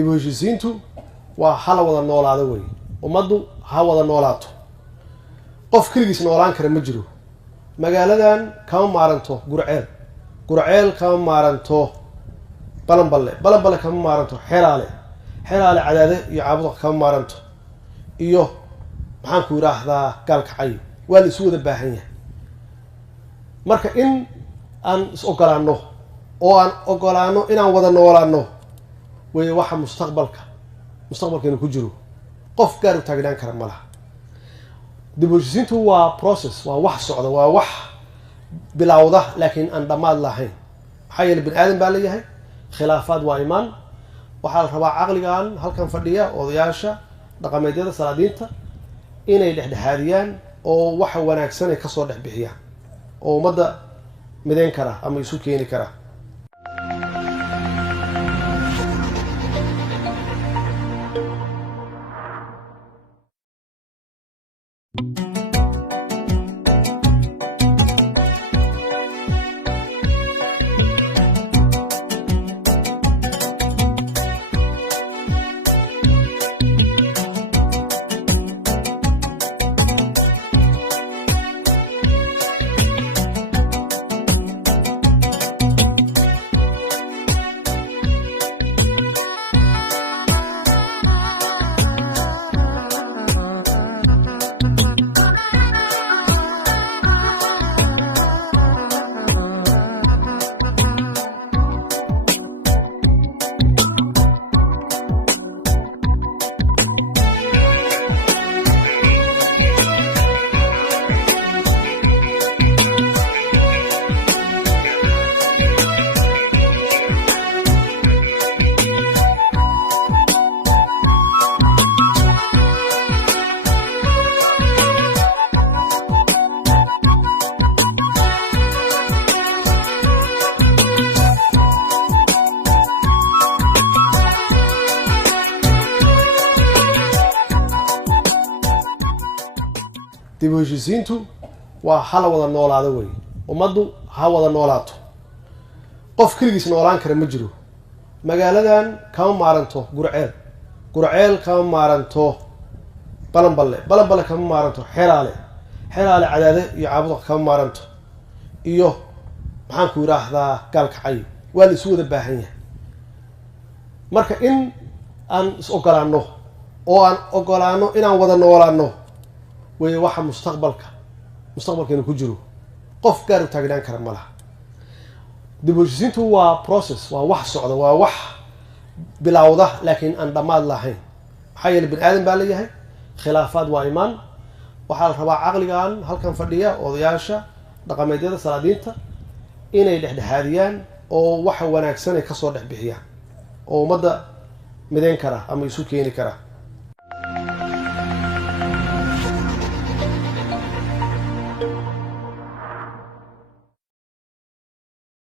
dib u heshiisiintu waa hala wada noolaado wey. Ummaddu ha wada noolaato. Qof kaligiis noolaan kara ma jiro. Magaaladan kama maaranto Gurceel kama maaranto Balanballe kama maaranto Xeraale Cadaade iyo Caabuq kama maaranto iyo maxaan ku yiraahdaa Gaalkacyo waa la isu wada baahan yahay. Marka in aan is ogolaano inaan wada noolaano way waxa mustaqbalkeena ku jiro. Qof gaar u taagnaan kara ma laha. dib u heshiisiintu waa process, waa wax socda, waa wax bilowda laakiin aan dhamaad lahayn. maxaa yeelay bini aadan baa leeyahay, khilaafaad waa imaan. waxaa la rabaa caqligan halkan fadhiya odayaasha dhaqameedyada salaadiinta inay dhexdhexaadiyaan oo waxa wanaagsan ay kasoo dhex bixiyaan oo ummadda midayn kara ama isu keeni kara. dib u heshiisiintu waa hala wada noolaado wey. Ummaddu ha wada noolaato. Qof kaligiis noolaan kara ma jiro. Magaaladan kama maaranto Gurceel kama maaranto Balanballe kama maaranto Xeraale Cadaade iyo Caabuq kama maaranto iyo maxaan ku yiraahdaa Gaalkacyo waa la isu wada baahan yahay. Marka in aan is ogolaano inaan wada noolaano way waxa mustaqbalkeena ku jiro. qof gaar u taagnaan kara ma laha. dib u heshiisiintu waa process, waa wax socda, waa wax bilowda laakiin aan dhamaad lahayn. maxaa yeelay bini aadan baa leeyahay, khilaafaad waa imaan. waxaa la rabaa caqligan halkan fadhiya odayaasha dhaqameedyada salaadiinta inay dhexdhexaadiyaan oo waxa wanaagsan ay kasoo dhex bixiyaan oo ummadda midayn kara ama isu keeni kara.